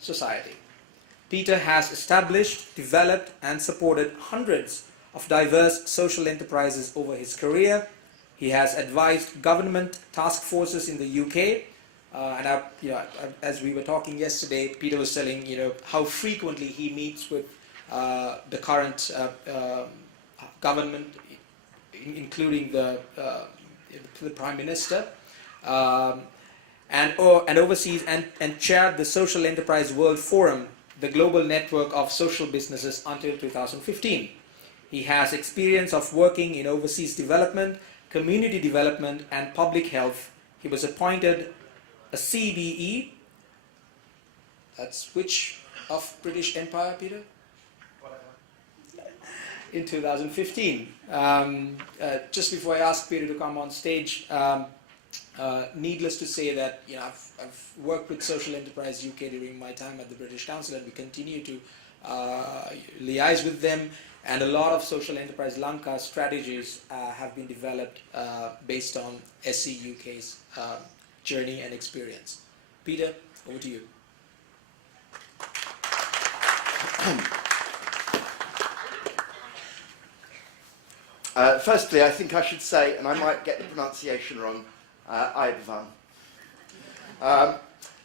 society. Peter has established, developed and supported hundreds of diverse social enterprises over his career. He has advised government task forces in the UK. As we were talking yesterday, Peter was telling how frequently he meets with the current government, including the Prime Minister, and oversees and chaired the Social Enterprise World Forum, the global network of social businesses, until 2015. He has experience of working in overseas development, community development and public health. He was appointed a CBE. That's which of British Empire, Peter? In 2015. Just before I ask Peter to come on stage, needless to say that I've worked with Social Enterprise UK during my time at the British Council, and we continue to liaise with them, and a lot of Social Enterprise Lanka strategies have been developed based on SE UK's journey and experience. Peter, over to you. Firstly, I think I should say, and I might get the pronunciation wrong, Ivan.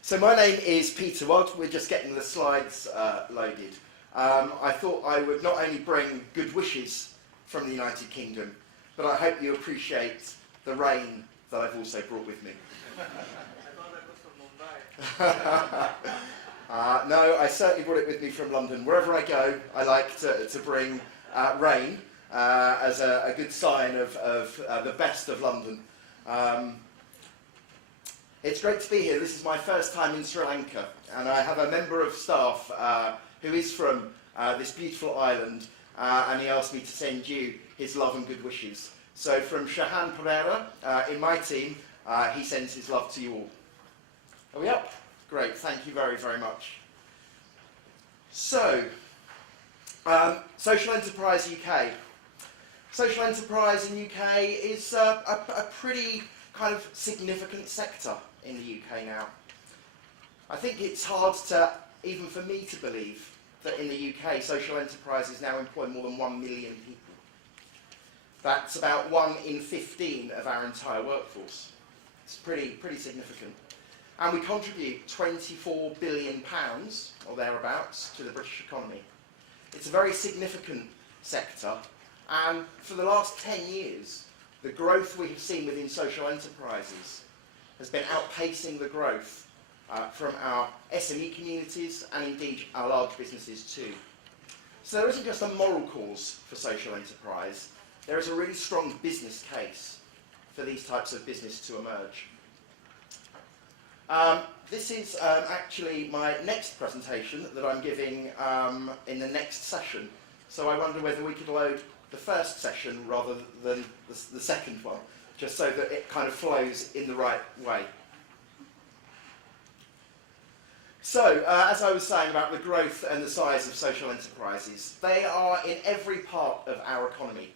So my name is Peter Wadd. We're just getting the slides loaded. I thought I would not only bring good wishes from the United Kingdom, but I hope you appreciate the rain that I've also brought with me. No, I certainly brought it with me from London. Wherever I go, I like to bring rain as a good sign of the best of London. It's great to be here. This is my first time in Sri Lanka, and I have a member of staff who is from this beautiful island, and he asked me to send you his love and good wishes. So from Shahan Pereira in my team, he sends his love to you all. Are we up? Great, thank you very, very much. So, Social Enterprise UK. Social enterprise in UK is a pretty kind of significant sector in the UK now. I think it's hard to, even for me to believe, that in the UK social enterprises now employ more than 1 million people. That's about 1 in 15 of our entire workforce. It's pretty significant. And we contribute £24 billion, or thereabouts, to the British economy. It's a very significant sector, and for the last 10 years, the growth we have seen within social enterprises has been outpacing the growth from our SME communities and indeed our large businesses too. So there isn't just a moral cause for social enterprise, there is a really strong business case for these types of business to emerge. This is actually my next presentation that I'm giving in the next session. So I wonder whether we could load the first session rather than the second one, just so that it kind of flows in the right way. So, as I was saying about the growth and the size of social enterprises, they are in every part of our economy,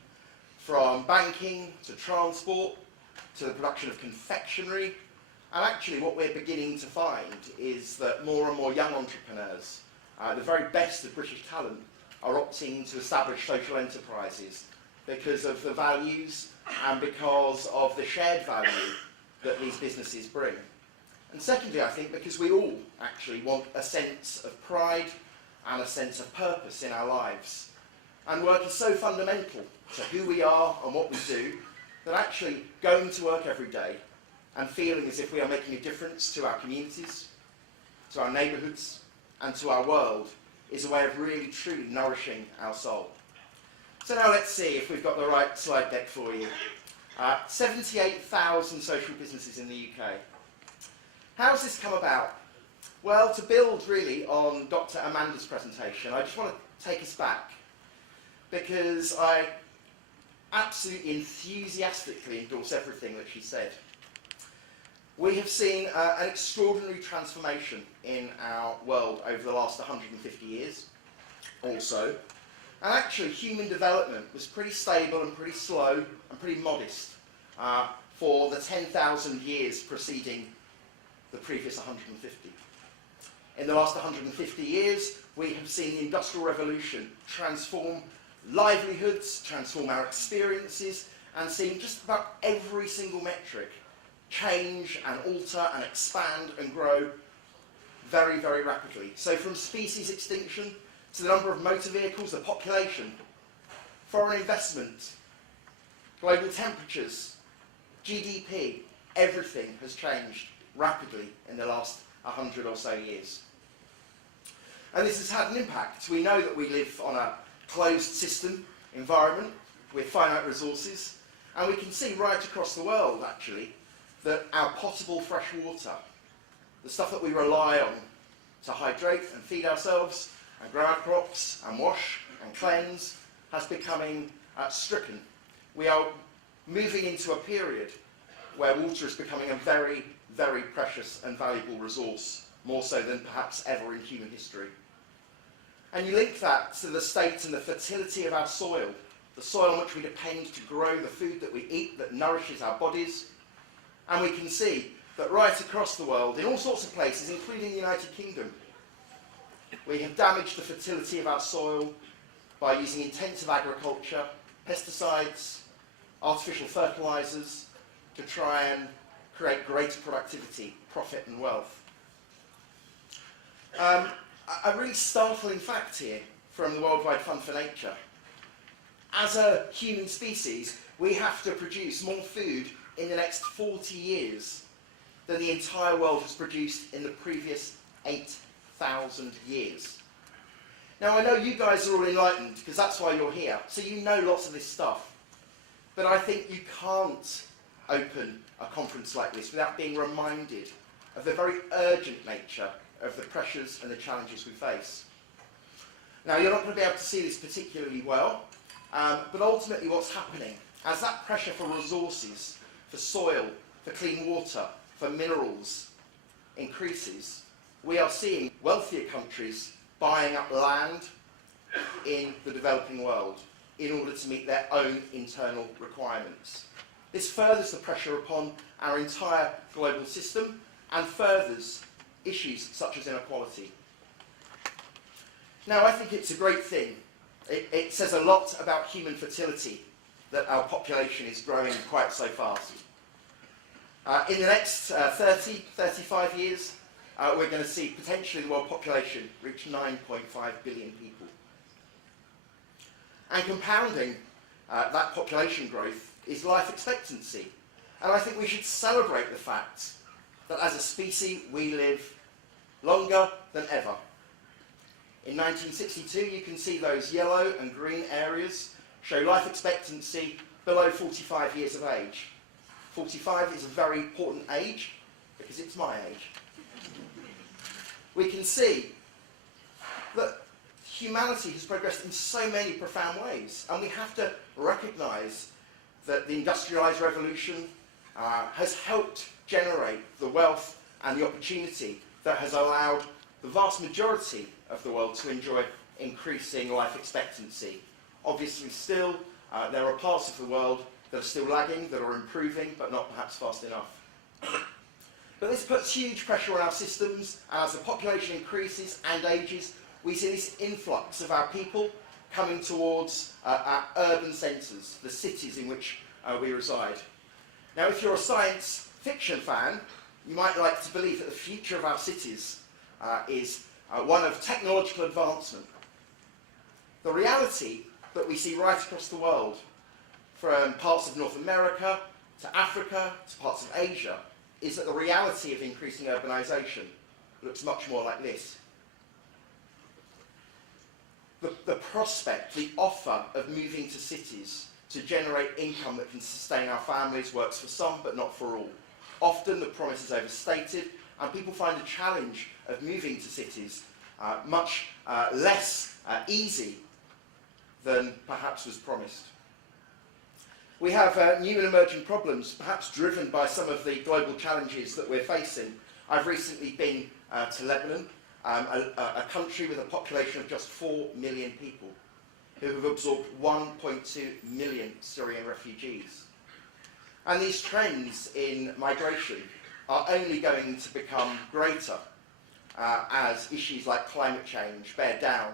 from banking to transport to the production of confectionery. And actually what we're beginning to find is that more and more young entrepreneurs, the very best of British talent, are opting to establish social enterprises because of the values and because of the shared value that these businesses bring. And secondly, I think because we all actually want a sense of pride and a sense of purpose in our lives. And work is so fundamental to who we are and what we do that actually going to work every day and feeling as if we are making a difference to our communities, to our neighbourhoods, and to our world is a way of really, truly nourishing our soul. So now let's see if we've got the right slide deck for you. 78,000 social businesses in the UK. How has this come about? Well, to build really on Dr. Amanda's presentation, I just want to take us back because I absolutely enthusiastically endorse everything that she said. We have seen an extraordinary transformation in our world over the last 150 years also. And actually human development was pretty stable and pretty slow and pretty modest for the 10,000 years preceding the previous 150. In the last 150 years, we have seen the Industrial Revolution transform livelihoods, transform our experiences, and seen just about every single metric change and alter and expand and grow very, very rapidly. So from species extinction to the number of motor vehicles, the population, foreign investment, global temperatures, GDP, everything has changed rapidly in the last 100 or so years. And this has had an impact. We know that we live on a closed system environment with finite resources, and we can see right across the world, actually, that our potable fresh water, the stuff that we rely on to hydrate and feed ourselves and grow our crops and wash and cleanse, has becoming stricken. We are moving into a period where water is becoming a very, very precious and valuable resource, more so than perhaps ever in human history. And you link that to the state and the fertility of our soil, the soil on which we depend to grow the food that we eat that nourishes our bodies. And we can see that right across the world, in all sorts of places, including the United Kingdom, we have damaged the fertility of our soil by using intensive agriculture, pesticides, artificial fertilizers, to try and create greater productivity, profit and wealth. A really startling fact here from the Worldwide Fund for Nature. As a human species, we have to produce more food in the next 40 years than the entire world has produced in the previous 8,000 years. Now, I know you guys are all enlightened, because that's why you're here, so you know lots of this stuff. But I think you can't open a conference like this without being reminded of the very urgent nature of the pressures and the challenges we face. Now, you're not going to be able to see this particularly well, but ultimately what's happening, as that pressure for resources, for soil, for clean water, for minerals increases, we are seeing wealthier countries buying up land in the developing world in order to meet their own internal requirements. This furthers the pressure upon our entire global system and furthers issues such as inequality. Now, I think it's a great thing. It says a lot about human fertility that our population is growing quite so fast. In the next 30, 35 years, we're going to see potentially the world population reach 9.5 billion people. And compounding that population growth is life expectancy. And I think we should celebrate the fact that as a species we live longer than ever. In 1962, you can see those yellow and green areas show life expectancy below 45 years of age. 45 is a very important age because it's my age. We can see that humanity has progressed in so many profound ways, and we have to recognise that the industrialised revolution has helped generate the wealth and the opportunity that has allowed the vast majority of the world to enjoy increasing life expectancy. Obviously still, there are parts of the world that are still lagging, that are improving, but not perhaps fast enough. But this puts huge pressure on our systems, and as the population increases and ages, we see this influx of our people coming towards our urban centres, the cities in which we reside. Now, if you're a science fiction fan, you might like to believe that the future of our cities is one of technological advancement. The reality that we see right across the world, from parts of North America to Africa to parts of Asia, is that the reality of increasing urbanisation looks much more like this. The prospect, the offer of moving to cities to generate income that can sustain our families works for some but not for all. Often the promise is overstated, and people find the challenge of moving to cities much less easy than perhaps was promised. We have new and emerging problems, perhaps driven by some of the global challenges that we're facing. I've recently been to Lebanon, a country with a population of just 4 million people, who have absorbed 1.2 million Syrian refugees. And these trends in migration are only going to become greater as issues like climate change bear down